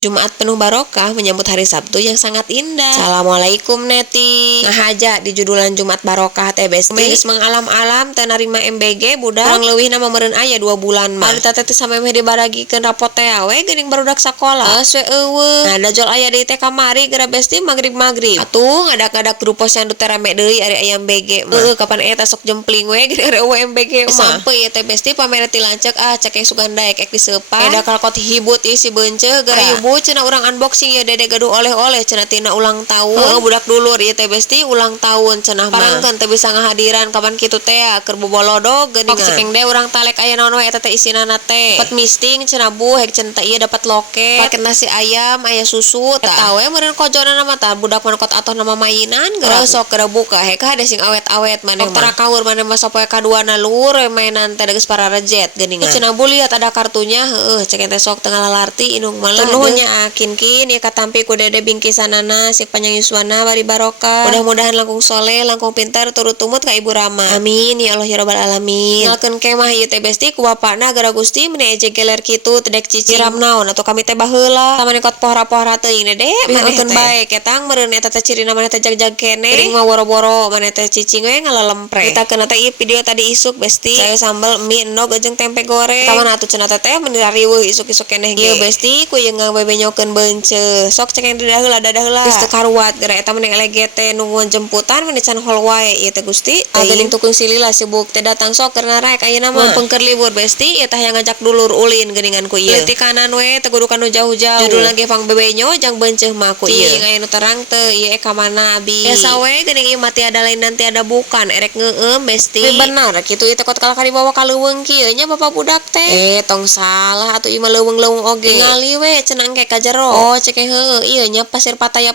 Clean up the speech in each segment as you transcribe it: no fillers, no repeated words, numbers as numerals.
Jumat penuh barokah menyambut hari Sabtu yang sangat indah. Assalamualaikum Neti. Ngahaja di judulan Jumat barokah teh besti. Geus mengalam-alam teu narima MBG budak. Kurang leuwih nama meureun aya 2 bulan mah. Ari teh samemeh dibaragikeun rapot teh we geuning barudak sakola. We eueuh. Nah da jol aya deui teh kamari geura besti magrib-magrib. Atuh ngadak-ngadak grup posyandu teh rame deui ari aya MBG mah. Heueuh kapan eta sok jempling we geuning ari eueuh MBG mah. Sampai ieu teh besti pamere ti lanceuk cek Suganda ek diseupan. Eda kalkot hibut ieu si beunceuk geura cenah urang unboxing ya dede gaduh oleh-oleh cenah tina ulang tahun. Budak dulur ieu teh besti ulang tahun cenah mah. Parangkeun teu bisa ngahadiran kapan kitu teh keur bobolodog geuningan. Cekeng deh urang talek aya naon we eta teh isinana teh. Dapat misting cenah bu hek cenah teh ieu dapat loket, paket nasi ayam, aya susu tah. Eta we meureun kojona mah tah budak manukot atoh nama mainan geura sok geura buka hek hade sing awet-awet maneh mah. Tara kaur maneh mah sapoe kaduana luhur mainan teh geus pararejet geuningan. Cenah bu lihat ada kartunya heueuh cek teh sok teu ngalalarti indung malah. Nya kin ya katampi ku dede bingkisanana si panjang yuswana bari barokah. Mudah-mudahan langkung soleh, langkung pintar, turut tumut ka Ibu Rama. Amin ya Allah ya rabbal alamin. Ngalkeun kemah ieu teh besti ku bapana gara Gusti meni ejek geler kitu tedek cicing. Siram naon atuh kami teh baheula. Tamani kot pohara-pohara teuing dede maneh teh. Bae ketang meureun eta teh cirina maneh teh jag-jag keneh. Geuning mah boro-boro maneh teh cicing we ngalalempre. Ditakeun teh ieu video tadi isuk besti. Saya sambal mie endog jeung tempe goreng. Tamana atuh cenah teh meni riweuh isuk-isuk keneh ge. Ieu besti ku ieu benyokeun beunceun sok cek di daheula geus teu karuat geura eta mending LGT nungguan jemputan meni can hol wae ieu teh Gusti geuning tukung silila sibuk teh datang sok keur narek ayeuna mah mumpung keur libur besti ieu teh yang ngajak dulur ulin geuningan ku ieu leutik kanan we teh kudu kanu jauh-jauh judulna ge Fang Bebenyo jang beunceuf mah ku ieu aya nu terang teu ieu ka mana abi biasa we geuning ieu mah tiada lain dan tiada bukan erek ngeueum besti bener kitu ieu teh kot kala dibawa ka leuweung kieu nya bapak budak teh tong salah atuh ieu mah leuweung-leuweung oge ningali we cenah engke ka jero. Oh cek heueuh ieu nya pasir pataya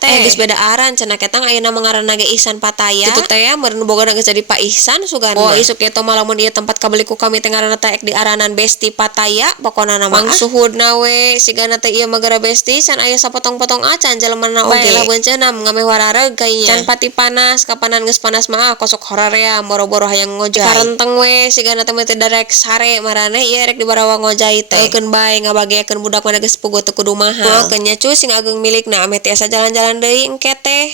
teh geus beda aran cenah ketang ayeuna mah ngaranna ge Ihsan Pataya kitu teh meureun bogana geus jadi Pak Ihsan sugan oh isuk kitu mah lamun ieu tempat kabeli ku kami teh ngaranna teh di aranan Besti Pataya pokona nama mangsuhudna we sigana teh ieu mah gara besti can aya sapotong-potong acan jelemanna oge lah beunceunna ngameh warareg kaynya can pati panas kapanan geus panas mah kosok horerea boro-boro hayang ngojay karenteng we sigana teh teh darek sare maraneh ieu rek dibarawa ngojay teh keun bae ngabageakeun budak mana geus puguh teu kudu mahal. Keun nya cu sing ageng milikna ame tiasa jalan-jalan deui engke teh.